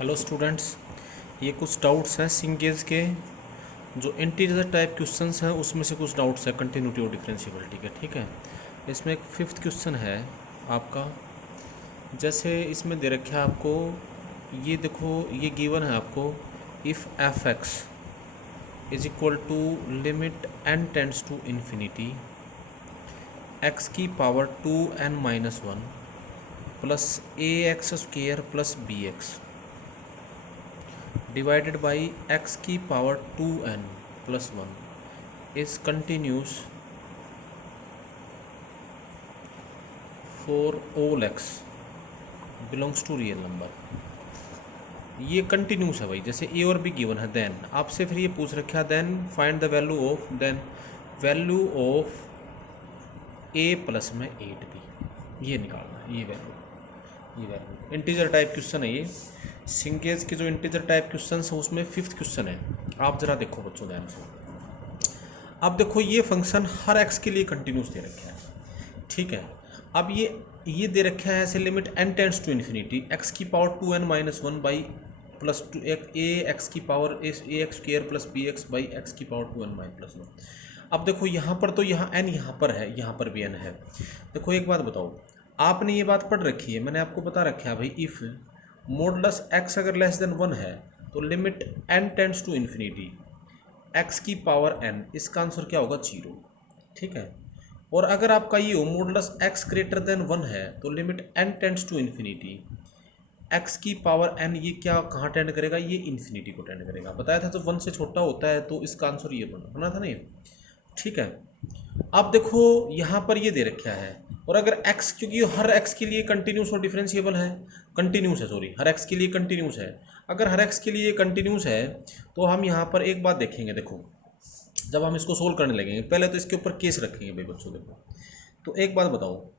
Hello students, ये कुछ doubts हैं सिंगेज के। जो इंटीजर टाइप क्वेश्चंस हैं उसमें से कुछ डाउट्स है कंटिन्यूटी और डिफरेंशिएबिलिटी के। ठीक है, इसमें एक फिफ्थ क्वेश्चन है आपका। जैसे इसमें दे रखा है आपको, ये देखो, ये गिवन है आपको, if F x is equal to limit N tends to infinity x की power 2n-1 plus A x square plus B X divided by x की power 2n+1 is continuous for all x belongs to real number। ये continuous है भाई, जैसे ए और be given है। Then आपसे फिर ये पूछ रखा है, then find the value of, then value of A plus में 8b, ये निकालना है। ये वैल्यू इंटीजर टाइप क्वेश्चन है ये। सिंकेज के जो इंटीजर टाइप क्वेश्चन है उसमें फिफ्थ क्वेश्चन है। आप जरा देखो बच्चों ध्यान से। अब देखो, ये फंक्शन हर एक्स के लिए कंटिन्यूस दे रखा है। ठीक है, अब ये दे रखा है ऐसे, limit n tends to infinity x की power 2n-1 by plus two A X की power A x square plus B x by x की पावर 2n-1। अब देखो यहाँ पर तो यहाँ n यहाँ पर है, यहाँ पर भी n है। देखो एक बात बताओ, आपने ये बात पढ़ रखी है, मैंने आपको बता रखा है भाई, इफ़ मॉडुलस x अगर लेस देन 1 है तो limit n tends to infinity x की पावर n, इसका आंसर क्या होगा? 0। ठीक है, और अगर आपका ये हो मॉडुलस x ग्रेटर देन 1 है तो limit n tends to infinity x की पावर n, ये क्या कहाँ टेंड करेगा? ये इन्फिनिटी को टेंड करेगा। बताया था जब 1 से छोटा होता है तो इसका आंसर ये बना था ना ये। ठीक है, अब देखो यहाँ पर ये दे रखा है, और अगर x, क्योंकि हर x के लिए कंटिन्यूस और डिफरेंशिएबल है, कंटिन्यूस है, सॉरी, हर x के लिए कंटिन्यूस है। अगर हर x के लिए कंटिन्यूस है तो हम यहाँ पर एक बात देखेंगे। देखो, जब हम इसको सोल्व करने लगेंगे पहले तो इसके ऊपर केस रखेंगे भाई बच्चों। देखो, तो एक बात बताओ,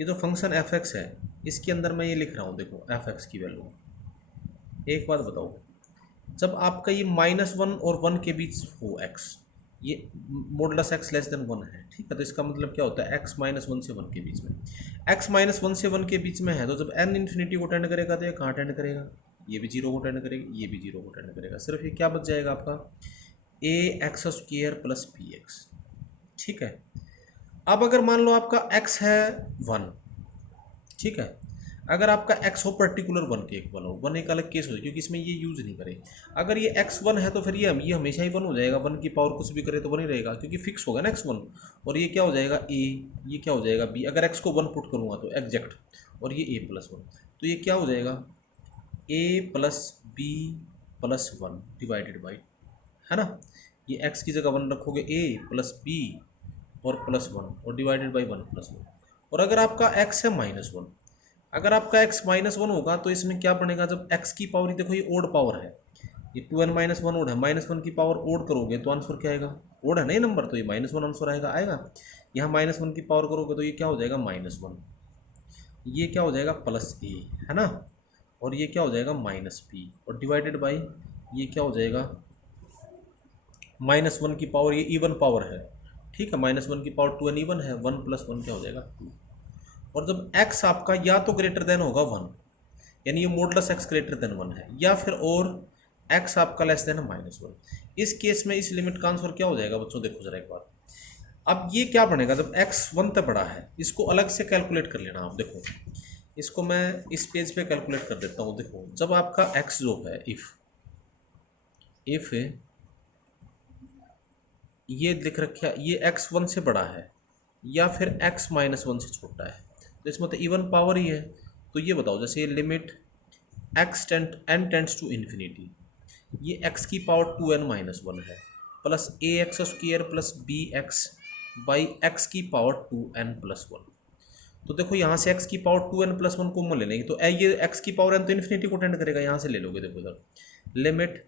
ये जो फंक्शन एफ एक्स है इसके अंदर मैं ये लिख रहा हूँ, देखो एफ एक्स की वैल्यू। एक बात बताओ, जब आपका ये -1 और 1 के बीच हो एक्स, ये मॉडुलस एक्स लेस देन 1 है। ठीक है, तो इसका मतलब क्या होता है? x -1 से 1 के बीच में, x -1 से 1 के बीच में है तो जब n इन्फिनिटी को टेंड करेगा तो ये कहाँ टेंड करेगा? ये भी 0 को टेंड करेगा, ये भी 0 को टेंड करेगा। सिर्फ ये क्या बच जाएगा आपका? A x square plus B X. ठीक है, अब अगर मान लो आपका x है 1, ठीक है, अगर आपका x हो पर्टिकुलर 1 के इक्वल हो, 1 एक अलग केस हो, क्योंकि इसमें ये यूज नहीं करे। अगर ये x 1 है तो फिर ये हमेशा ही 1 हो जाएगा, 1 की पावर कुछ भी करे तो 1 ही रहेगा, क्योंकि फिक्स होगा ना x 1। और ये क्या हो जाएगा? a, ये क्या हो जाएगा? b। अगर x को 1 पुट करूँगा तो एग्जैक्ट, और ये a+1, तो ये क्या हो जाएगा? a plus b plus 1 divided by, है ना, ये x की जगह 1 रखोगे, a प्लस बी और +1 और डिवाइडेड बाई 1+1। और अगर आपका x है -1, अगर आपका x -1 होगा तो इसमें क्या बनेगा? जब x की पावर, देखो ये ओड पावर है, ये 2n-1 ओड है, -1 की पावर ओड करोगे तो आंसर क्या आएगा? ओड है ना ये नंबर, तो ये -1 आंसर आएगा। यहाँ -1 की पावर करोगे तो ये क्या हो जाएगा? -1, ये क्या हो जाएगा? +a, है ना, और ये क्या हो जाएगा? -b, और डिवाइडेड बाई ये क्या हो जाएगा? -1 की पावर, ये इवन पावर है। ठीक है, -1 की पावर 2n इवन है, 1 + 1 क्या हो जाएगा? 2। और जब x आपका या तो ग्रेटर देन होगा 1, यानी ये मॉडुलस x ग्रेटर देन 1 है, या फिर और x आपका लेस देन -1, इस केस में इस लिमिट का आंसर क्या हो जाएगा बच्चों? देखो जरा एक बार, अब ये क्या बनेगा? जब x 1 तक बड़ा है, इसको अलग से कैलकुलेट कर लेना आप। देखो, इसको मैं इस पेज पे कैलकुलेट कर देता हूँ। देखो, जब आपका x जो है, इफ ये लिख रखा, ये x 1 से बड़ा है या फिर x -1 से छोटा है, तो इसमें तो इवन पावर ही है। तो ये बताओ, जैसे ये limit x n tends to infinity, ये x की पावर 2n-1 है, plus A x square plus B x by x की पावर 2n+1। तो देखो यहाँ से x की पावर 2n+1 कॉमन ले लेंगे तो ये x की पावर n तो इन्फिनिटी को टेंड करेगा, यहाँ से ले लोगे। देखो इधर limit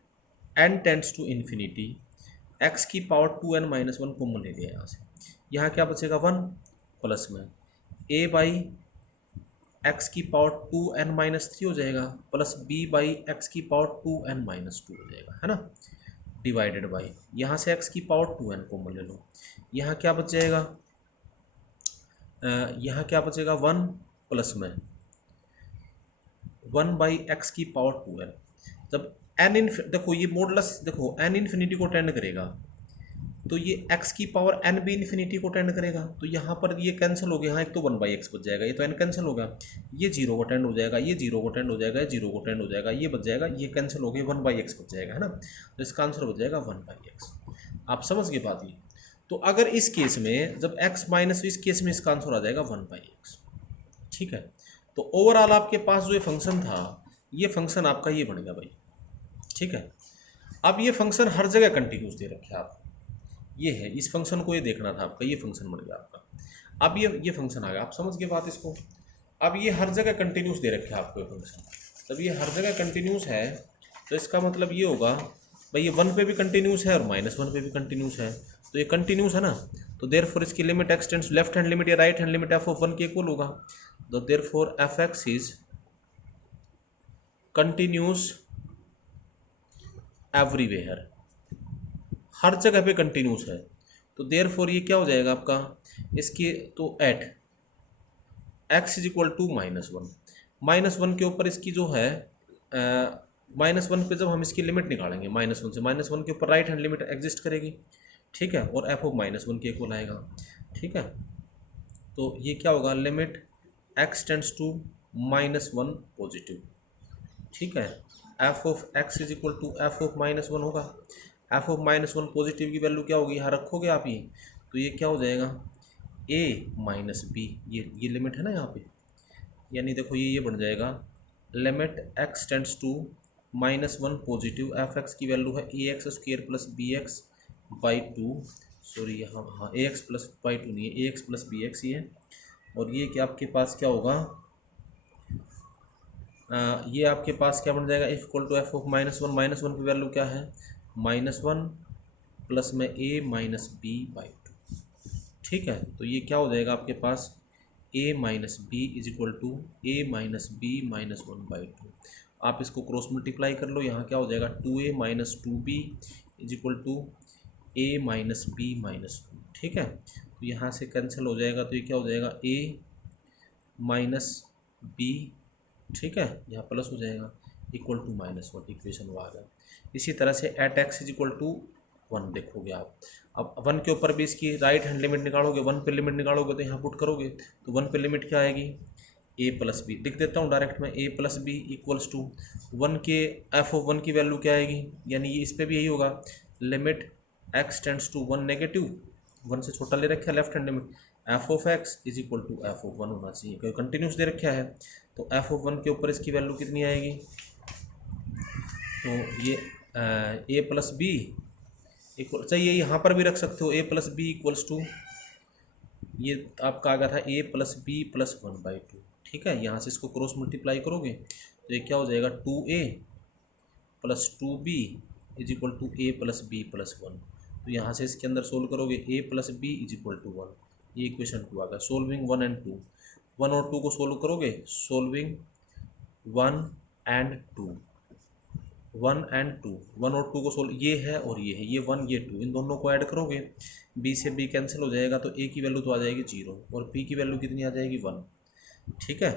n tends to infinity x की पावर 2n-1 कॉमन ले लिया यहाँ से, यहाँ क्या बचेगा? 1 प्लस में a बाई एक्स की पावर 2n-3 हो जाएगा, प्लस b बाई एक्स की पावर 2n-2 हो जाएगा, है ना, डिवाइडेड बाई यहाँ से x की पावर 2n कॉमन ले लो, यहाँ क्या बच जाएगा? यहाँ क्या बचेगा? 1 प्लस में 1 बाई एक्स की पावर 2n। जब देखो ये मॉडुलस, देखो n इन्फिनिटी को टेंड करेगा तो ये x की पावर n भी इन्फिनिटी को टेंड करेगा, तो यहाँ पर ये कैंसिल हो गया, यहाँ एक तो 1/x बच जाएगा, ये तो n कैंसिल होगा, ये 0 को टेंड हो जाएगा, ये 0 को टेंड हो जाएगा, ये 0 को टेंड हो जाएगा, ये बच जाएगा, ये कैंसिल हो गया, 1/x बच जाएगा, है ना। तो इसका आंसर बच जाएगा 1/x। आप समझ गए बात ये। तो अगर इस केस में जब x माइनस, इस केस में इसका आंसर आ जाएगा 1/x। ठीक है, तो ओवरऑल आपके पास जो ये फंक्शन था, ये फंक्शन आपका ये बन गया भाई। ठीक है, अब ये फंक्शन हर जगह कंटिन्यूस दे रखे आप, ये है, इस फंक्शन को ये देखना था आपका, ये फंक्शन बन गया आपका। अब ये फंक्शन आ गया, आप समझ गए बात इसको। अब ये हर जगह कंटिन्यूस दे रखे आपको ये फंक्शन, जब ये हर जगह कंटिन्यूस है तो इसका मतलब ये होगा भाई ये 1 पे भी कंटिन्यूस है और -1 पे भी कंटिन्यूस है, तो ये कंटिन्यूस है ना, तो देयरफॉर इसकी limit x tends left hand limit या right hand limit f of 1 के इक्वल होगा, तो therefore fx is continuous everywhere, हर जगह पे कंटिन्यूस है, तो देयरफॉर ये क्या हो जाएगा आपका इसके, तो at x is equal to -1 के ऊपर इसकी जो है -1 पे जब हम इसकी लिमिट निकालेंगे -1 से, -1 के ऊपर राइट हैंड लिमिट एग्जिस्ट करेगी। ठीक है, और f ऑफ -1 के इक्वल आएगा। ठीक है, तो ये क्या होगा, limit x tends to -1 positive. ठीक है, f of x is equal to f of -1 होगा, f ऑफ -1 पॉजिटिव की वैल्यू क्या होगी, यहाँ रखोगे आप ये, तो ये क्या हो जाएगा a माइनस बी, ये लिमिट है ना यहाँ पे, यानी देखो ये बन जाएगा limit x tends to -1 positive, f x की वैल्यू है ax² प्लस bx/2, सॉरी यहाँ हाँ ax+/2 नहीं है, ax+bx ही है, और ये क्या आपके पास क्या होगा, ये आपके पास क्या बन जाएगा, f equal to f of -1 की वैल्यू क्या है -1 प्लस में a माइनस b/2। ठीक है, तो ये क्या हो जाएगा आपके पास a minus b is equal to a minus b minus 1/2। आप इसको क्रॉस मल्टीप्लाई कर लो, यहाँ क्या हो जाएगा 2a minus 2b is equal to a minus b minus 2। ठीक है, तो यहाँ से कैंसिल हो जाएगा, तो ये क्या हो जाएगा a माइनस बी, ठीक है, यहाँ प्लस हो जाएगा, इक्वल टू -1, इक्वेशन वो आ गया। इसी तरह से at x is equal to 1 देखोगे आप, अब 1 के ऊपर भी इसकी राइट हैंड लिमिट निकालोगे, 1 पे लिमिट निकालोगे तो यहाँ पुट करोगे, तो 1 पे लिमिट क्या आएगी a+b, लिख देता हूँ डायरेक्ट में, a+b इक्वल्स टू 1 के f ऑफ 1 की वैल्यू क्या आएगी, यानी ये इस पर भी यही होगा, limit x tends to 1 negative, 1 से छोटा ले रखा है left hand limit, f of x is equal to f of 1 होना चाहिए, क्योंकि कंटिन्यूस दे रखा है, तो f ऑफ 1 के ऊपर इसकी वैल्यू कितनी आएगी, तो ये a+b इक्वल, चाहिए यहाँ पर भी रख सकते हो a+b इक्वल्स टू, ये आपका आ गया था a+b प्लस 1/2। ठीक है, यहाँ से इसको क्रॉस मल्टीप्लाई करोगे तो ये क्या हो जाएगा 2a plus 2b is equal to a plus b plus 1। तो यहाँ से इसके अंदर सोल्व करोगे a plus b is equal to 1, ये इक्वेशन 2 आ गया। सोल्विंग 1 and 2, 1 और 2 को सोल्व करोगे, सोल्विंग 1 and 2, 1 and 2, 1 और 2 को सोल्व, ये है और ये है, ये 1 ये 2, इन दोनों को ऐड करोगे, b से b कैंसिल हो जाएगा, तो a की वैल्यू तो आ जाएगी 0 और p की वैल्यू कितनी आ जाएगी 1। ठीक है,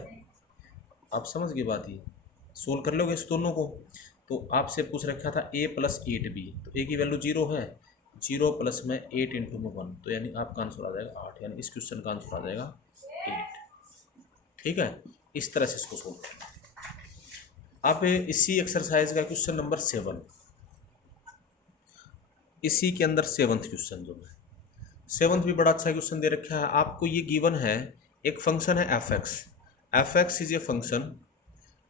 आप समझ गए बात, ये सोल्व कर लोगे इस दोनों को। तो आपसे पूछ रखा था a प्लस 8b, तो a की वैल्यू 0 है, 0 प्लस में 8 इंटू में 1, तो यानी आपका आंसर आ जाएगा 8, यानी इस क्वेश्चन का आंसर आ जाएगा 8। ठीक है, इस तरह से इसको सोल्व करना। आप इसी एक्सरसाइज का क्वेश्चन नंबर 7, इसी के अंदर 7th क्वेश्चन जो है, 7th भी बड़ा अच्छा क्वेश्चन दे रखा है आपको। ये गिवन है, एक फंक्शन है f x is a function,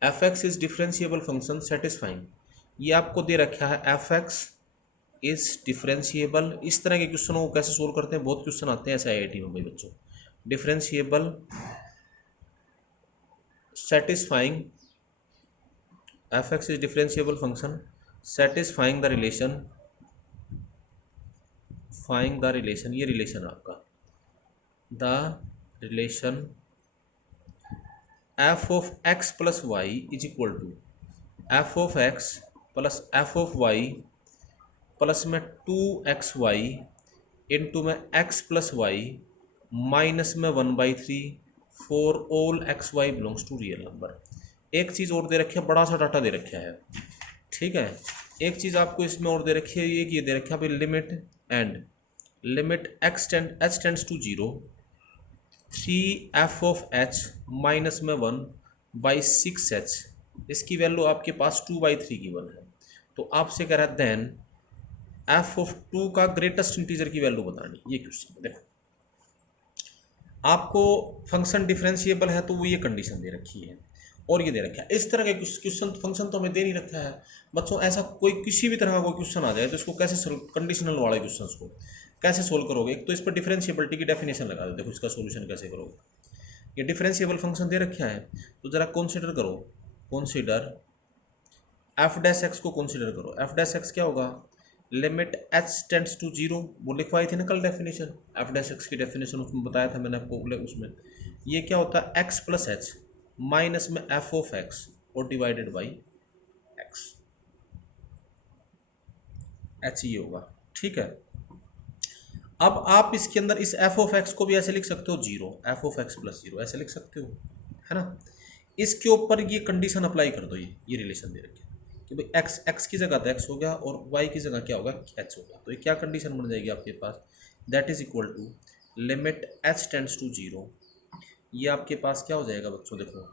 F x is differentiable function satisfying, ये आपको दे रखा है एफ एक्स इज डिफरेंशिएबल। इस तरह के क्वेश्चनों को कैसे सोल्व करते हैं, बहुत क्वेश्चन आते हैं ऐसे आईआईटी में भाई बच्चों। Differentiable satisfying, f x is differentiable function satisfying the relation, find the relation, ये रिलेशन आपका the relation f of x plus y is equal to F of x plus F of y plus में 2xy into में x plus Y minus में 1/3 for all xy belongs to real number. एक चीज़ और दे रखी है, बड़ा सा डाटा दे रखा है, ठीक है। एक चीज़ आपको इसमें और दे रखी है, ये दे रखी है limit and limit H tends to zero 3 f of h minus में 1/6h, इसकी वैल्यू आपके पास 2/3 की वन है। तो आपसे कह रहा है देन f ऑफ 2 का ग्रेटेस्ट इंटीजर की वैल्यू बतानी। ये क्वेश्चन देखो, आपको फंक्शन डिफरेंशिएबल है तो वो ये कंडीशन दे रखी है और ये दे रखा है। इस तरह के क्वेश्चन फंक्शन तो हमें दे नहीं रखा है बच्चों। ऐसा कोई किसी भी तरह का कोई क्वेश्चन आ जाए तो इसको कैसे सोल्व, कंडीशनल वाले क्वेश्चन को कैसे सोल्व करोगे। एक तो इस पर डिफरेंशिएबिलिटी की डेफिनेशन लगा दो, देखो इसका सोल्यूशन कैसे करोगे। ये डिफरेंशिएबल फंक्शन दे रखा है तो जरा कंसीडर करो, कंसीडर एफ डैश एक्स को कंसीडर करो। एफ डैश एक्स क्या होगा, limit H tends to zero, वो लिखवाई थी ना कल डेफिनेशन, एफ डैश एक्स की डेफिनेशन उसमें बताया था मैंने आपको। उसमें ये क्या होता है, एक्स प्लस एच माइनस में एफ ऑफ एक्स और डिवाइडेड बाई एक्स, एच ये होगा। ठीक है, अब आप इसके अंदर इस एफ ऑफ एक्स को भी ऐसे लिख सकते हो zero, F of x plus zero ऐसे लिख सकते हो, है ना। इसके ऊपर ये कंडीशन अप्लाई कर दो, ये रिलेशन दे रखे कि भाई एक्स एक्स की जगह तो एक्स हो गया और वाई की जगह क्या होगा, एच होगा। तो ये क्या कंडीशन बन जाएगी आपके पास, that is equal to limit H tends to zero. ये आपके पास क्या हो जाएगा बच्चों, देखो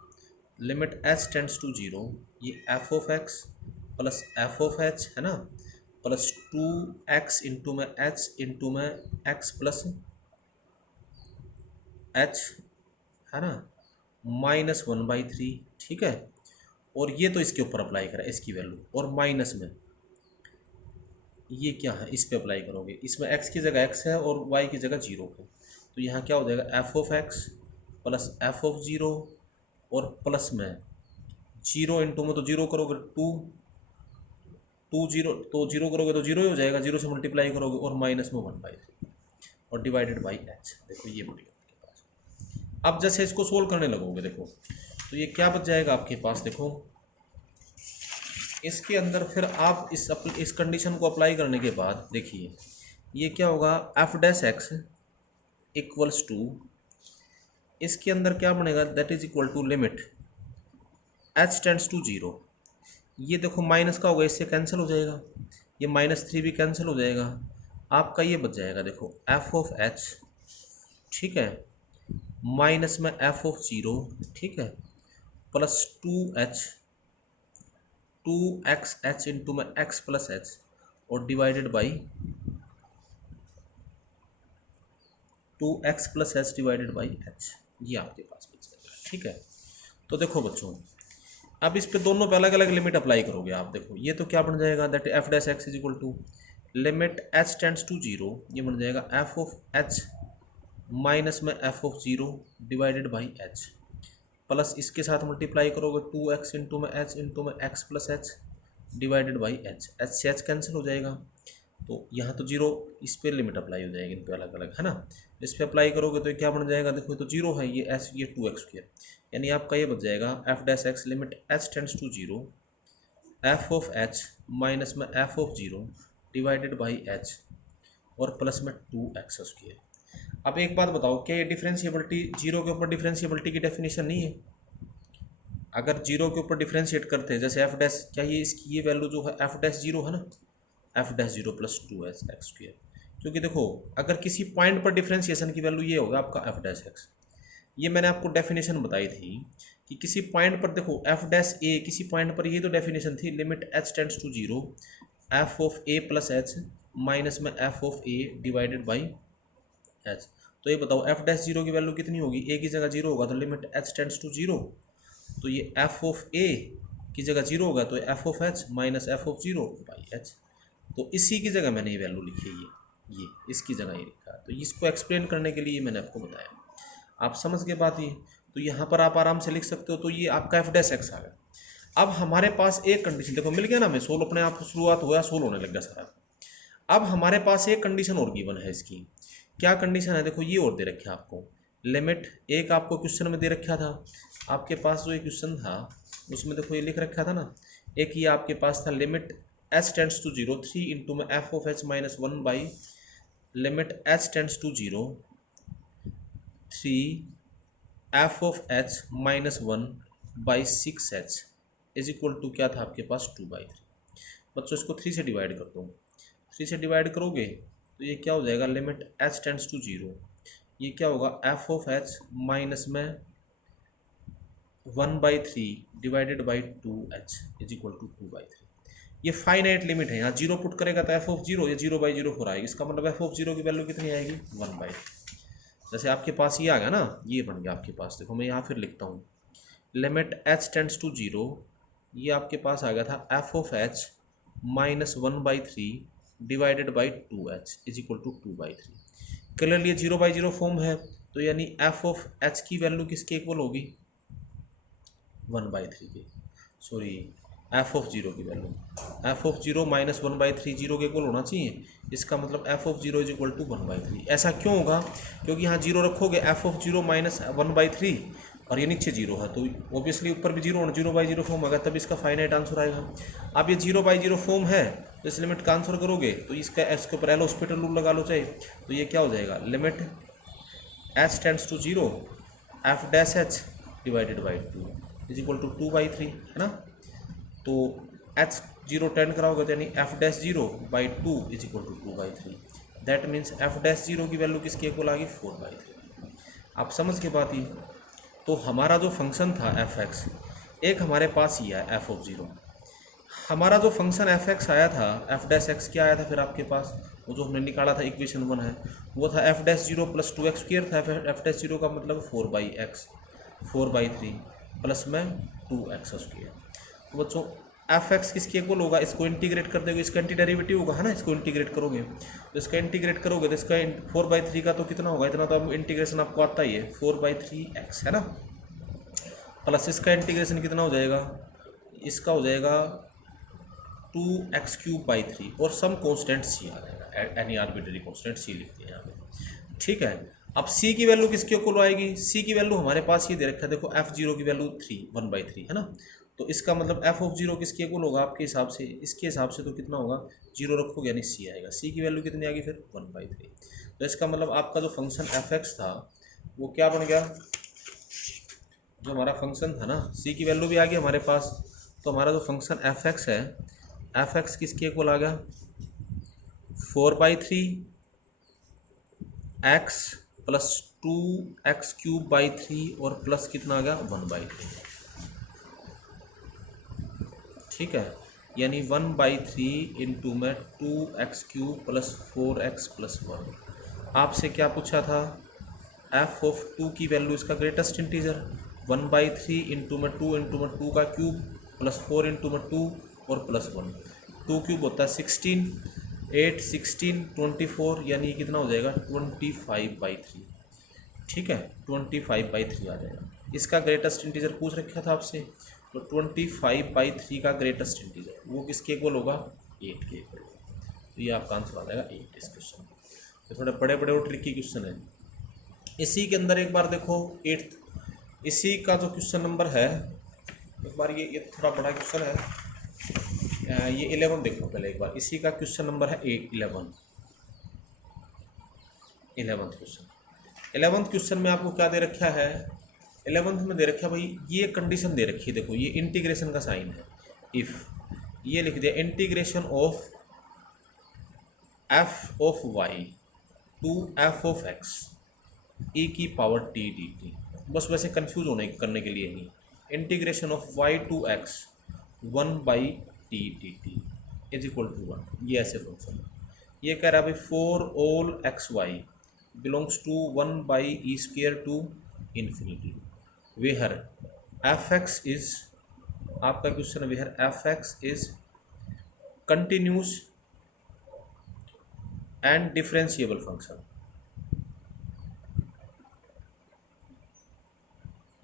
limit H tends to zero, ये F of x plus F of H है ना, प्लस 2x इंटू में एच इंटू में एक्स प्लस एच है ना, -1/3। ठीक है, और ये तो इसके ऊपर अप्लाई करा इसकी वैल्यू, और माइनस में ये क्या है इस पे अप्लाई करोगे, इसमें x की जगह x है और y की जगह जीरो है। तो यहाँ क्या हो जाएगा, f of x plus F of zero और प्लस में जीरो इंटू में तो जीरो करोगे टू जीरो, तो जीरो करोगे तो जीरो ही हो जाएगा, जीरो से मल्टीप्लाई करोगे और माइनस में 1/3 और डिवाइडेड बाई एच। देखो ये बढ़िया आपके पास। अब जैसे इसको सोल्व करने लगोगे देखो, तो ये क्या बच जाएगा आपके पास, देखो इसके अंदर फिर आप इस कंडीशन को अप्लाई करने के बाद देखिए ये क्या होगा, f dash x equals to, इसके अंदर क्या बनेगा, that is equal to limit H tends to zero. ये देखो माइनस का होगा, इससे कैंसिल हो जाएगा, ये -3 भी कैंसिल हो जाएगा, आपका ये बच जाएगा देखो एफ ऑफ एच, ठीक है, माइनस में एफ ऑफ जीरो, ठीक है, प्लस 2x इंटू में एक्स प्लस एच और divided by 2x plus h divided by H, ये आपके पास बच जाएगा। ठीक है, तो देखो बच्चों अब इस पे दोनों पे अलग अलग लिमिट अप्लाई करोगे आप, देखो ये तो क्या बन जाएगा, that f dash x is equal to limit H tends to zero, ये बन जाएगा एफ ऑफ एच माइनस में F of zero divided by h, plus इसके साथ मल्टीप्लाई करोगे 2x इंटू में एच इंटू में x plus h divided by h, h से एच कैंसिल हो जाएगा, तो यहाँ तो जीरो, इस पर लिमिट अप्लाई हो जाएगी इन पे अलग अलग, है ना। इस पर अप्लाई करोगे तो ये क्या बन जाएगा, देखो तो जीरो है, ये एच ये 2x स्क्वायर, यानी आपका ये बच जाएगा F dash X limit H tends to zero F of H minus में F of zero divided by H और प्लस में 2x स्क्वायर। अब एक बात बताओ, क्या ये डिफरेंशिएबिलिटी जीरो के ऊपर डिफरेंशिएबिलिटी की डेफिनेशन नहीं है। अगर जीरो के ऊपर डिफरेंशिएट करते हैं जैसे एफ डैश, क्या ये इसकी ये वैल्यू जो है एफ डैश जीरो है ना, F dash zero plus 2x square, क्योंकि देखो अगर किसी पॉइंट पर डिफरेंशिएशन की वैल्यू ये होगा आपका एफ डैश एक्स, ये मैंने आपको डेफिनेशन बताई थी कि किसी पॉइंट पर देखो एफ डैश ए, किसी पॉइंट पर ये तो डेफिनेशन थी limit H tends to zero F of A plus H minus में F of A divided by H. तो ये बताओ एफ डैश जीरो की वैल्यू कितनी होगी, ए की जगह जीरो होगा तो limit H tends to zero, तो ये एफ ऑफ ए की जगह जीरो होगा तो F of H minus F of zero by H. तो इसी की जगह मैंने ये वैल्यू लिखी है, ये इसकी जगह ये लिखा है, तो इसको एक्सप्लेन करने के लिए मैंने आपको बताया, आप समझ के बात ये। तो यहाँ पर आप आराम से लिख सकते हो, तो ये आपका एफ डैश एक्स आ गया। अब हमारे पास एक कंडीशन देखो मिल गया ना, हमें सोल्व अपने आप शुरुआत हुआ, सोल्व होने लग गया सारा। अब हमारे पास एक कंडीशन और गिवन है इसकी, क्या कंडीशन है, देखो ये और दे रखा है आपको लिमिट, एक आपको क्वेश्चन में दे रखा था, आपके पास जो एक क्वेश्चन था उसमें देखो ये लिख रखा था ना, एक ये आपके पास था limit H tends to zero 3 into में F of H minus 1 by limit H tends to zero 3 F of H minus 1/6h is equal to क्या था आपके पास 2/3। बच्चों इसको 3 से डिवाइड कर दो, 3 से डिवाइड करोगे तो ये क्या हो जाएगा, लिमिट h टेंड्स टू 0, ये क्या होगा f ऑफ h माइनस में 1/3 divided by 2h is equal to 2/3। ये फाइनाइट लिमिट है, यहाँ जीरो पुट करेगा तो f ऑफ 0 ये 0/04 आएगी, इसका मतलब f ऑफ 0 की वैल्यू कितनी आएगी 1/3। जैसे आपके पास ये आ गया ना, ये बन गया आपके पास, देखो मैं यहाँ फिर लिखता हूँ लिमिट h टेंड्स टू 0, ये आपके पास आ गया था f of h minus 1/3 divided by 2h is equal to 2/3। Clearly 0/0 form है, तो यानी f ऑफ h की वैल्यू किसके इक्वल होगी 1/3 की, सॉरी f ऑफ 0 की value, f of 0 minus 1/3 zero के इक्वल होना चाहिए, इसका मतलब f of 0 is equal to 1/3। ऐसा क्यों होगा, क्योंकि यहाँ जीरो रखोगे f ऑफ 0 माइनस 1/3 और ये नीचे जीरो है तो ऑब्वियसली ऊपर भी जीरो, 0/0 फॉर्म होगा, तब इसका फाइनाइट आंसर आएगा। अब ये 0/0 फॉर्म है तो इस लिमिट का आंसर करोगे तो इसका इसके ऊपर एल हॉस्पिटल रूल लगा लो चाहे, तो ये क्या हो जाएगा limit h tends to 0 f dash h divided by 2 is equal to 2/3 है ना। तो h 0 टेंड कराओगे तो यानी f dash 0 by 2 is equal to 2/3, that means f dash 0 की वैल्यू किसके इक्वल आ गई 4/3। आप समझ के बात ही, तो हमारा जो फंक्शन था f(x), एक हमारे पास ही है f ऑफ 0, हमारा जो फंक्शन f(x) आया था f डैश x क्या आया था फिर आपके पास, वो जो हमने निकाला था इक्वेशन 1 है, वो था f dash 0 plus 2x square था, f डैश 0 का मतलब 4/3 प्लस में 2x स्क्वायर। तो बच्चों f(x) किसके इक्वल होगा, इसको इंटीग्रेट कर दोगे, इसका एंटी डेरिवेटिव होगा है ना, इसको इंटीग्रेट करोगे तो इसका इंटीग्रेट करोगे तो इसका 4/3 का तो कितना होगा, इतना तो अब इंटीग्रेशन आपको आता ही है 4/3x है ना, प्लस इसका इंटीग्रेशन कितना हो जाएगा, इसका हो जाएगा 2x³ 3 और सम कॉन्स्टेंट c आ जाएगा, एनी आर्बिट्ररी कॉन्स्टेंट c लिखते हैं यहाँ पे, ठीक है। अब c की वैल्यू किसके इक्वल आएगी, c की वैल्यू हमारे पास ये दे रखा है, देखो f(0) की वैल्यू 1/3 है ना, तो इसका मतलब f ऑफ 0 किसके इक्वल होगा आपके हिसाब से, इसके हिसाब से तो कितना होगा, 0 रखोगे यानी c आएगा, c की वैल्यू कितनी आ गई फिर 1/3। तो इसका मतलब आपका जो फंक्शन f(x) था वो क्या बन गया, जो हमारा फंक्शन था ना, c की वैल्यू भी आ गई हमारे पास, तो हमारा जो फंक्शन f(x) है, f(x) किसके इक्वल आ गया 4/3x प्लस 2x³ 3 और प्लस कितना आ गया 1/3, ठीक है, यानी 1/3 इंटू में 2x³ प्लस 4x प्लस 1। आपसे क्या पूछा था, f ऑफ 2 की वैल्यू इसका ग्रेटेस्ट इंटीजर, 1/3 इंटू में 2 का क्यूब प्लस 4 इंटू में 2 और प्लस 1, 2 क्यूब होता है 16, 8 16 24 यानी कितना हो जाएगा 25/3, ठीक है 25/3 आ जाएगा। इसका ग्रेटेस्ट इंटीजर पूछ रखा था आपसे, तो 25/3 का ग्रेटेस्ट इंटीजर वो किसके इक्वल होगा 8 के इक्वल होगा, तो ये आपका आंसर आ जाएगा 8 इस क्वेश्चन। तो थोड़े बड़े बड़े और ट्रिकी क्वेश्चन है। इसी के अंदर एक बार देखो 8th, इसी का जो क्वेश्चन नंबर है, एक बार ये थोड़ा बड़ा क्वेश्चन है, ये 11 देखो पहले एक बार, इसी का क्वेश्चन नंबर है 11th क्वेश्चन। 11th क्वेश्चन में आपको क्या दे रखा है, 11th में दे रखा है भाई, ये कंडीशन दे रखी है, देखो ये इंटीग्रेशन का साइन है, इफ ये लिख दिया integration of f of y to f of x e⁻t dt, बस वैसे कंफ्यूज होने करने के लिए ही, integration of y to x 1/t dt is equal to 1, ये ऐसे फंक्शन है। ये कह रहा है भाई for all xy belongs to 1/e² to infinity, where f(x) is, आपका क्वेश्चन है where f(x) is continuous and differentiable function,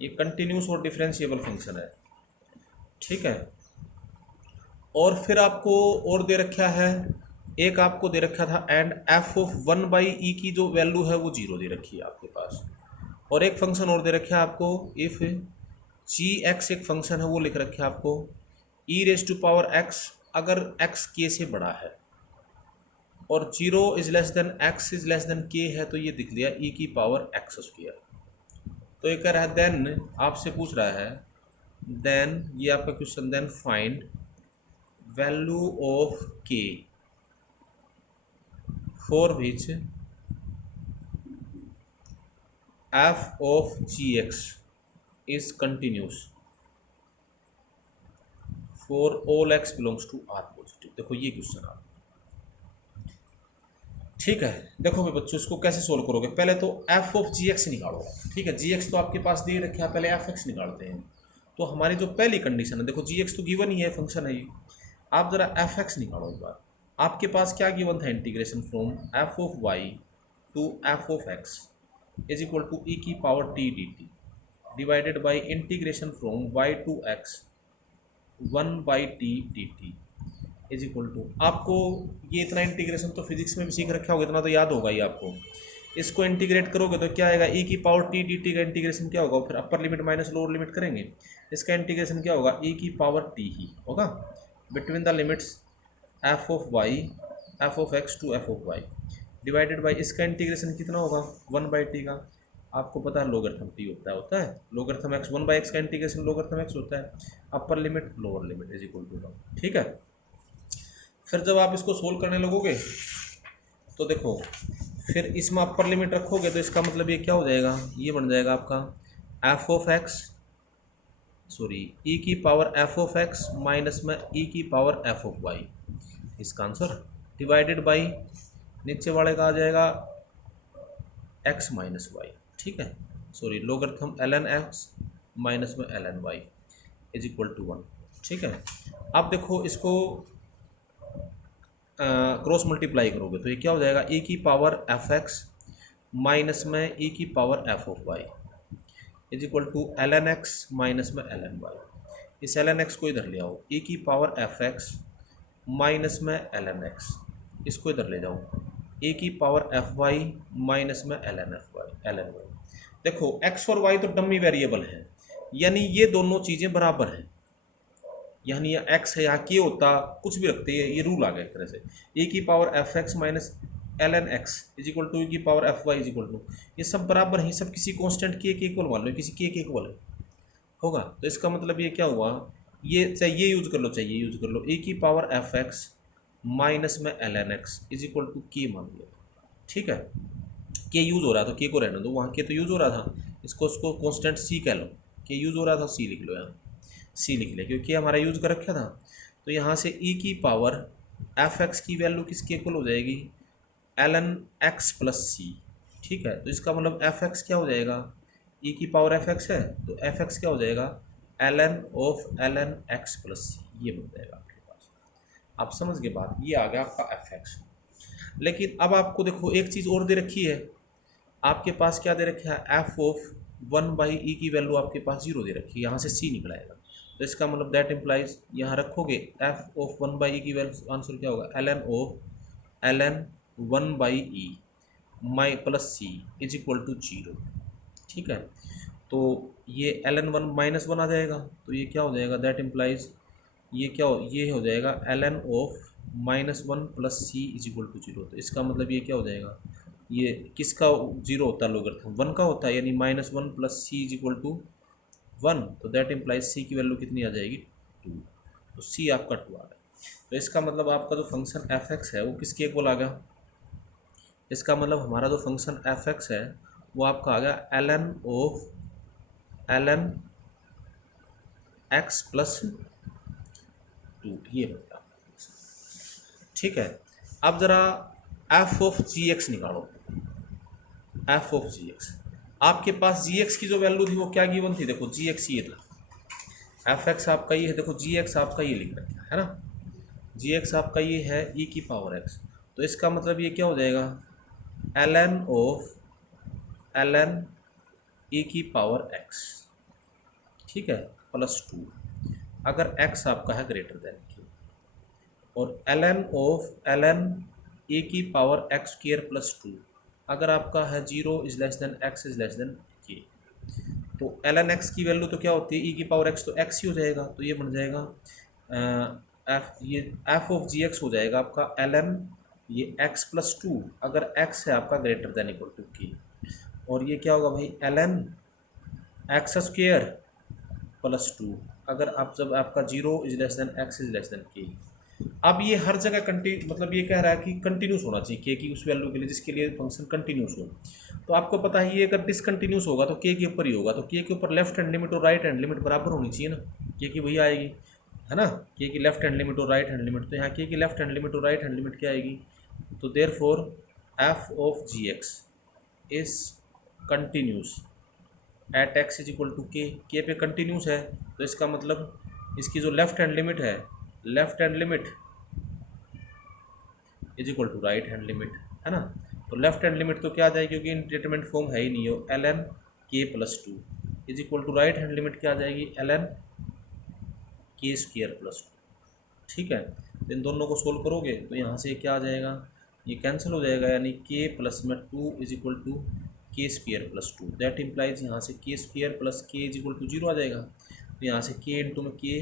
ये कंटिन्यूस और डिफरेंशिएबल फंक्शन है, ठीक है। और फिर आपको और दे रखा है, एक आपको दे रखा था एंड f ऑफ 1/e की जो वैल्यू है वो 0 दे रखी है आपके पास, और एक फंक्शन और दे रखा है आपको, इफ g(x) एक फंक्शन है वो लिख रखा है आपको e⁻x अगर x k से बड़ा है और 0 is less then x is less then k है, तो ये दिख लिया e⁻x²। तो ये कह रहा है देन, आपसे पूछ रहा है देन, ये आपका question, then find value of K for which F of ji x is continuous for all x belongs to R positive. देखो ये क्वेश्चन आप, ठीक है। देखो भाई बच्चों, इसको कैसे सोल्व करोगे? पहले तो एफ ऑफ जी एक्स निकालो, ठीक है। जी एक्स तो आपके पास दिए रखे हैं, पहले एफ एक्स निकालते हैं। तो हमारी जो पहली कंडीशन है, देखो जी एक्स तो गिवन ही है, फंक्शन है ये। आप जरा एफ एक्स निकालो एक बार। आपके पास क्या गिवन था? Integration from F of Y to F of X is equal to E की power T D T divided by integration from Y to X 1/t/dt is equal to, आपको ये इतना इंटीग्रेशन तो फिजिक्स में भी सीख रखा होगा, इतना तो याद होगा ही आपको। इसको इंटीग्रेट करोगे तो क्या आएगा? ई की पावर टी डी टी का इंटीग्रेशन क्या होगा? फिर upper limit minus lower limit करेंगे, इसका इंटीग्रेशन क्या होगा? ई की पावर टी ही होगा between the limits f of y f of x to F of y divided by, इसका इंटीग्रेशन कितना होगा? 1/t का। आपको पता है लोगरिथम टी होता है लोगरिथम एक्स, 1/x का इंटीग्रेशन लोगरिथम एक्स होता है। Upper limit lower limit is equal to 1, ठीक है। फिर जब आप इसको सोल्व करने लगोगे तो देखो, फिर इसमें अपर लिमिट रखोगे तो इसका मतलब ये क्या हो जाएगा? ये बन जाएगा आपका एफ ऑफ एक्स, सॉरी ई की power f of x minus में ई की पावर एफ ऑफ वाई, इसका आंसर डिवाइडेड बाई नीचे वाले का आ जाएगा एक्स माइनस वाई, ठीक है। Sorry logarithm L N x minus में L N Y is equal to 1, ठीक है। अब देखो इसको क्रॉस मल्टीप्लाई करोगे तो ये क्या हो जाएगा? ई की पावर एफ एक्स माइनस में ई की power f of y is equal to l N x minus में एल एन वाई। इस एल एन एक्स को इधर ले आओ, ई की पावर एफ एक्स माइनस में एल एन एक्स, इसको इधर ले जाओ, ए की पावर एफ वाई माइनस में एल एन वाई। देखो एक्स और वाई तो डमी वेरिएबल हैं, यानी ये दोनों चीज़ें बराबर हैं। यानी ये एक्स है, यहाँ के होता कुछ भी रखते हैं, ये रूल आ गया एक तरह से। ए की power F x minus L N x is equal to A की power F Y is equal to, ये सब बराबर हैं, सब किसी कॉन्स्टेंट के इक्वल मान लो, किसी के इक्वल होगा। तो इसका मतलब ये क्या हुआ? ये चाहे ये यूज कर लो, चाहिए यूज कर लो, ए की पावर एफ एक्स माइनस में L N x is equal to के मान लो, ठीक है। के यूज़ हो रहा था, के को रहने दो, वहाँ के तो यूज़ हो रहा था, उसको कॉन्स्टेंट सी कह लो, के यूज़ हो रहा था, सी लिख लो, यहाँ सी लिख ले क्योंकि हमारा यूज़ कर रखा था। तो यहाँ से ई की पावर एफ एक्स की वैल्यू किसके इक्वल हो जाएगी? एल एन एक्स प्लस सी, ठीक है। तो इसका मतलब एफ एक्स क्या हो जाएगा? ई की पावर एफ एक्स है तो एफ एक्स क्या हो जाएगा? L N of L N x plus C, ये बन जाएगा आपके पास। आप समझ गए बात? ये आ गया आपका एफ एक्स। लेकिन अब आपको देखो एक चीज़ और दे रखी है, आपके पास क्या दे रखा है? एफ ऑफ 1/e की वैल्यू आपके पास 0 दे रखी है, यहाँ से सी निकलाएगा। तो इसका मतलब दैट इम्प्लाइज, यहाँ रखोगे एफ ऑफ 1/e की वैल्यू, आंसर क्या होगा? L n 1/e my plus c is equal to 0, ठीक है। तो ये एल एन 1 - 1 आ जाएगा, तो ये क्या हो जाएगा? दैट इम्प्लाइज ये हो जाएगा L N of -1 plus c is equal to 0। तो इसका मतलब ये क्या हो जाएगा? ये किसका 0 होता है? लोगरिथम 1 का होता है, यानी -1 plus c is equal to 1। तो दैट इम्प्लाइज सी की वैल्यू कितनी आ जाएगी? 2। तो सी आपका 2 आ गया। तो इसका मतलब आपका जो फंक्शन एफ एक्स है वो किसके इक्वल आ गया? इसका मतलब हमारा जो फंक्शन एफ एक्स है वो आपका आ गया l N of L N x plus 2, ये बन, ठीक है। अब ज़रा एफ ऑफ जी एक्स निकालो, एफ ऑफ जी एक्स। आपके पास जी एक्स की जो वैल्यू थी वो क्या गिवन थी? देखो जी एक्स ये था, एफ एक्स आपका ये है, देखो जी एक्स आपका ये लिख रखा है ना, जी एक्स आपका ये है ई की पावर एक्स। तो इसका मतलब ये क्या हो जाएगा? L N of L n e की पावर एक्स, ठीक है, प्लस 2, अगर एक्स आपका है ग्रेटर देन के, और l N of L n a की पावर एक्स स्क्र प्लस 2, अगर आपका है 0 is less than x is less than के। तो एल एन एक्स की वैल्यू तो क्या होती है? ई की पावर एक्स, तो एक्स ही हो जाएगा। तो ये बन जाएगा एफ ऑफ जी एक्स हो जाएगा आपका एल एन ये एक्स प्लस 2, अगर एक्स है आपका ग्रेटर देन इक्वल टू के। और ये क्या होगा भाई? L N x square plus 2, अगर आप जब आपका 0 is less than x is less than k. अब ये हर जगह मतलब ये कह रहा है कि कंटिन्यूस होना चाहिए के की उस वैल्यू के लिए जिसके लिए फंक्शन कंटिन्यूस हो। तो आपको पता है ये अगर डिसकंटिन्यूस होगा तो के ऊपर ही होगा, तो के ऊपर लेफ्ट हैंड लिमिट और राइट हैंड लिमिट बराबर होनी चाहिए ना, के की वही आएगी, है ना, के की लेफ्ट हैंड लिमिट और राइट हैंड लिमिट। तो यहाँ के की लेफ्ट हैंड लिमिट और राइट हैंड लिमिट क्या आएगी, तो therefore f of ji x is continuous at x is equal to k पे कंटिन्यूस है, तो इसका मतलब इसकी जो लेफ्ट हैंड लिमिट है, left hand limit is equal to right hand limit, है ना। तो लेफ्ट हैंड लिमिट तो क्या आ जाएगी, क्योंकि इंडिटरमिनेट फॉर्म है ही नहीं हो, l n k plus two is equal to right hand limit क्या आ जाएगी, l n k square plus two. ठीक है, तो इन दोनों को सोल्व करोगे तो यहाँ से क्या आ जाएगा, ये कैंसिल हो जाएगा, यानी के प्लस में टू इज इक्वल टू के square plus to. That implies यहाँ से के स्क्र प्लस के इज इक्वल टू जीरो आ जाएगा। तो यहाँ से के इंटू में के,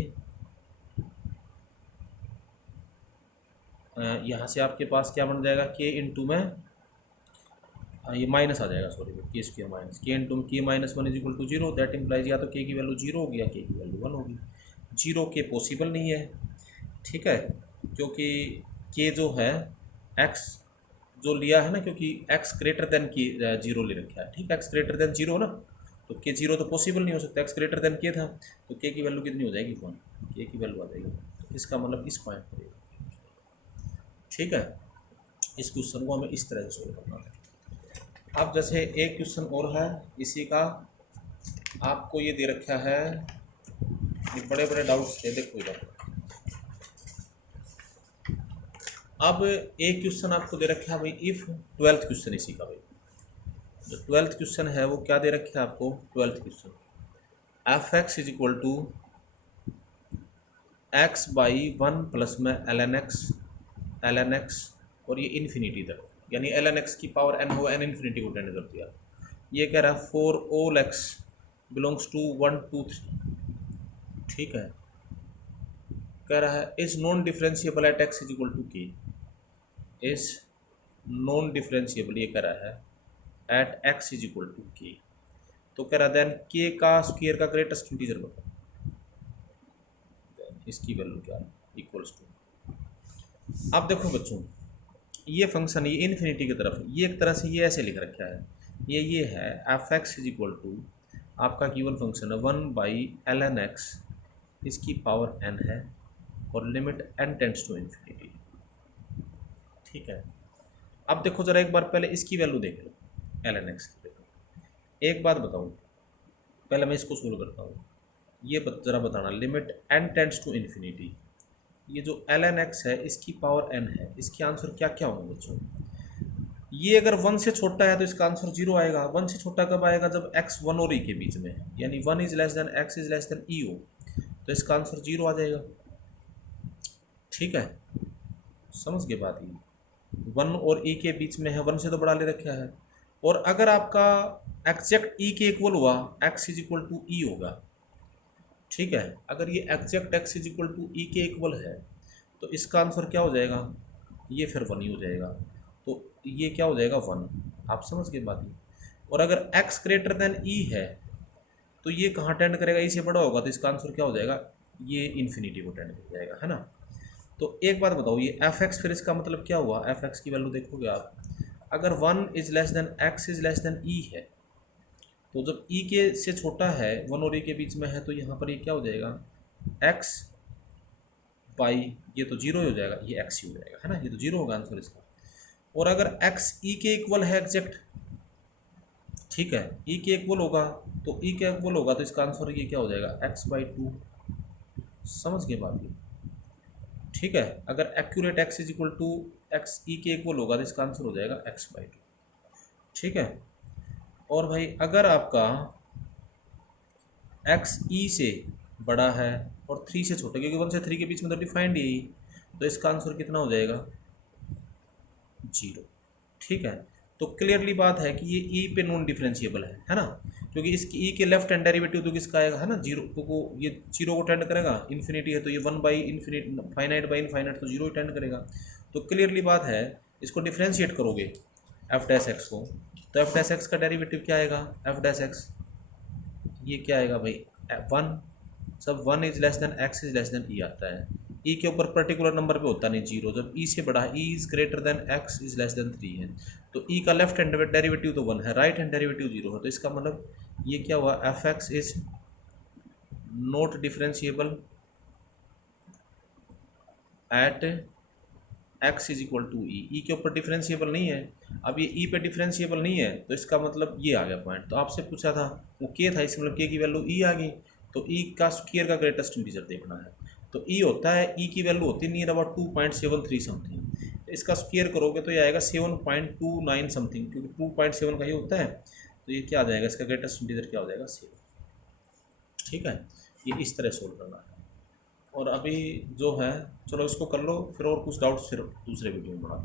यहाँ से आपके पास क्या बन जाएगा, के इंटू में ये माइनस आ जाएगा, सॉरी, के स्क्र माइनस के इंटू में k minus one is equal to zero. That implies या तो के की वैल्यू जीरो होगी या के की वैल्यू वन होगी। जीरो के पॉसिबल नहीं है, ठीक है, क्योंकि के जो है एक्स जो लिया है ना, क्योंकि एक्स ग्रेटर देन की जीरो ले रखा है, ठीक है, एक्स ग्रेटर देन जीरो ना, तो के जीरो तो पॉसिबल नहीं हो सकता, एक्स ग्रेटर देन के था, तो के की वैल्यू कितनी हो जाएगी, वन, के की वैल्यू आ जाएगी। तो इसका मतलब इस पॉइंट पर, ठीक है, इस क्वेश्चन को हमें इस तरह से सोल्व करना है। अब जैसे एक क्वेश्चन और है इसी का, आपको ये दे रखा है, ये बड़े बड़े डाउट्स थे, देखो इधर। अब एक क्वेश्चन आपको दे रखा है भाई, इफ 12th क्वेश्चन इसी का भाई, जो 12th क्वेश्चन है वो क्या दे रखा है आपको, 12th question, f x is equal to x by one plus में एल एन एक्स और ये इन्फिनिटी तक, यानी एल एन एक्स की पावर एन हो, एन इन्फिनिटी को टेंड कर दिया। ये कह रहा है for all x belongs to 1 2 3, ठीक है, कह रहा है is non differentiable at x is equal to k, is non differentiable, ये कह रहा है eight x is equal to के। तो कह रहा है देन के का स्क्वायर का ग्रेटेस्ट इंटीजर बताओ, इसकी वैल्यू क्या है, इक्वल्स टू। अब देखो बच्चों, ये फंक्शन ये इन्फिनिटी की तरफ, ये एक तरह से ये ऐसे लिख रखा है, ये है f x is equal to आपका गिवन फंक्शन है 1 बाई एल एन एक्स, इसकी पावर n है और limit n tends to infinity, ठीक है। अब देखो जरा एक बार पहले इसकी वैल्यू देख लो, एल एन एक्स की देखो। एक बात बताऊँ, पहले मैं इसको सोल्व करता हूँ, ये जरा बताना, limit n tends to infinity, ये जो एल एन एक्स है इसकी पावर n है, इसके आंसर क्या क्या होंगे बच्चों। ये अगर 1 से छोटा है तो इसका आंसर 0 आएगा। 1 से छोटा कब आएगा, जब x 1 और e के बीच में है, यानी 1 is less then x is less then e हो, तो इसका आंसर 0 आ जाएगा, ठीक है, समझ के बात, ये 1 और e के बीच में है, 1 से तो बड़ा ले रखा है। और अगर आपका एग्जैक्ट e के इक्वल हुआ, x is equal to e होगा, ठीक है, अगर ये exact x is equal to e के इक्वल है तो इसका आंसर क्या हो जाएगा, ये फिर 1 ही हो जाएगा, तो ये क्या हो जाएगा 1, आप समझ के बात ही। और अगर x ग्रेटर देन e है तो ये कहाँ टेंड करेगा, e से बड़ा होगा, तो इसका आंसर क्या हो जाएगा, ये इन्फिनिटी को टेंड कर जाएगा, है ना। तो एक बात बताओ, ये एफ एक्स फिर इसका मतलब क्या हुआ, एफ एक्स की वैल्यू देखोगे आप, अगर 1 is less then x is less then e है, तो जब e के से छोटा है, 1 और e के बीच में है, तो यहाँ पर ये क्या हो जाएगा, x बाई, ये तो 0 हो जाएगा, ये x ही हो जाएगा, है ना, ये तो 0 होगा आंसर इसका। और अगर x e के इक्वल है एग्जैक्ट, ठीक है, e के इक्वल होगा, तो e के इक्वल होगा तो इसका आंसर ये क्या हो जाएगा, x बाई 2, समझ के बात ये, ठीक है। अगर accurate x is equal to x e के इक्वल होगा तो इसका आंसर हो जाएगा x बाई 2, ठीक है। और भाई अगर आपका x e से बड़ा है और 3 से छोटा, क्योंकि 1 से 3 के बीच में तो डिफाइंड यही, तो इसका आंसर कितना हो जाएगा, 0, ठीक है। तो क्लियरली बात है कि ये e पे नॉन डिफरेंशिएबल है ना, क्योंकि इसकी e के लेफ्ट हैंड डेरिवेटिव तो किसका आएगा, है ना, 0 को, ये 0 को टेंड करेगा, इन्फिनिटी है तो ये 1 by infinity, finite by infinite तो 0 ही टेंड करेगा। तो क्लियरली बात है, इसको डिफ्रेंशिएट करोगे एफ डैश एक्स को, तो एफ डैश एक्स का डेरिवेटिव क्या आएगा, एफ डैश एक्स, ये क्या आएगा भाई 1, सब 1 is less then x is less then e आता है, ई के ऊपर पर्टिकुलर नंबर पे होता नहीं जीरो, जब ई से बड़ा है, E is greater than x is less then 3 है, तो ई का लेफ्ट हैंड डेरिवेटिव तो 1 है, राइट हैंड डेरिवेटिव 0 है, तो इसका मतलब ये क्या हुआ, F x is not differentiable at x is equal to E, E के ऊपर डिफरेंशिएबल नहीं है। अब ये ई पे डिफरेंशिएबल नहीं है तो इसका मतलब ये आ गया पॉइंट। तो आपसे पूछा था वो के था, इसमें मतलब के की वैल्यू ई आ गई, तो ई का स्क्वायर का ग्रेटेस्ट इंटीजर देखना है, तो ई होता है, ई की वैल्यू होती है नियर अबाउट 2.73 समथिंग, तो इसका स्क्वायर करोगे तो ये आएगा 7.29 समथिंग, क्योंकि 2.7 का ही होता है, तो ये क्या आ जाएगा, इसका ग्रेटेस्ट इंटीजर क्या हो जाएगा 7। ठीक है, ये इस तरह सोल्व करना है। और अभी जो है चलो इसको कर लो, फिर और कुछ डाउट्स फिर दूसरे वीडियो में बढ़ाते हैं।